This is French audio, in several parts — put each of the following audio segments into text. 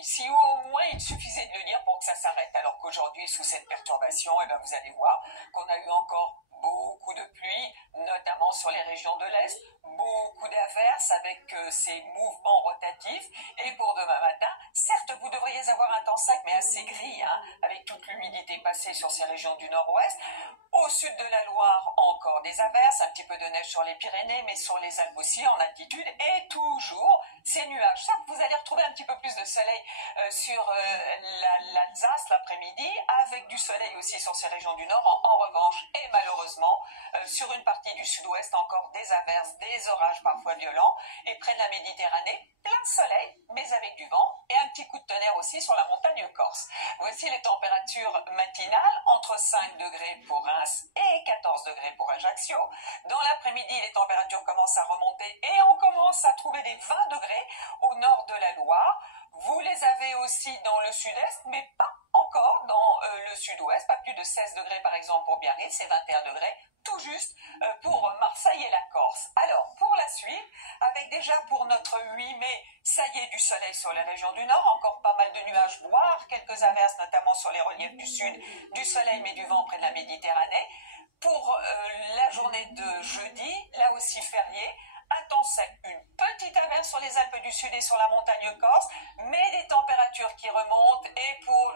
pluie. Si au moins il suffisait de le dire pour que ça s'arrête, alors qu'aujourd'hui, sous cette perturbation, eh ben, vous allez voir qu'on a eu encore beaucoup de pluie, notamment sur les régions de l'Est, beaucoup d'averses avec ces mouvements rotatifs. Et pour demain matin, certes, vous devriez avoir un temps sec, mais assez gris, hein, avec toute l'humidité passée sur ces régions du nord-ouest. Au sud de la Loire, encore des averses, un petit peu de neige sur les Pyrénées, mais sur les Alpes aussi, en altitude, et toujours ces nuages. Ça, vous allez retrouver un petit peu plus de soleil sur l'Alsace l'après-midi, avec du soleil aussi sur ces régions du nord. En revanche, et malheureusement, sur une partie du sud-ouest, encore des averses, des orages parfois violents, et près de la Méditerranée, plein de soleil, mais avec du vent, et un petit coup de tonnerre aussi sur la montagne corse. Voici les températures matinales, entre 5 degrés pour Reims et 14 degrés pour Ajaccio. Dans l'après-midi, les températures commencent à remonter et on commence à trouver des 20 degrés au nord de la Loire. Vous les avez aussi dans le sud-est, mais pas encore dans le sud-ouest. Pas plus de 16 degrés par exemple pour Biarritz, c'est 21 degrés tout juste pour Marseille et la Corse. Alors, pour la suite, avec déjà pour notre 8 mai, ça y est, du soleil sur les régions du nord, encore pas mal de nuages, voire quelques averses, notamment sur les reliefs du sud, du soleil mais du vent près de la Méditerranée. Pour la journée de jeudi, là aussi férié, un temps sec, une petite averse sur les Alpes du Sud et sur la montagne corse, mais des températures qui remontent. Et pour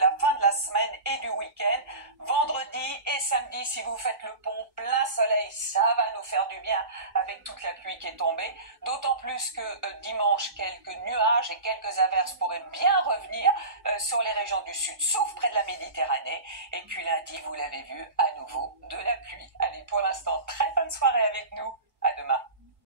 la fin de la semaine et du week-end, vendredi et samedi, si vous faites le pont, plein soleil, ça va nous faire du bien avec toute la pluie qui est tombée. D'autant plus que dimanche, quelques nuages et quelques averses pourraient bien revenir sur les régions du Sud, sauf près de la Méditerranée. Et puis lundi, vous l'avez vu, à nouveau de la pluie. Allez, pour l'instant, très bonne soirée avec nous. À demain.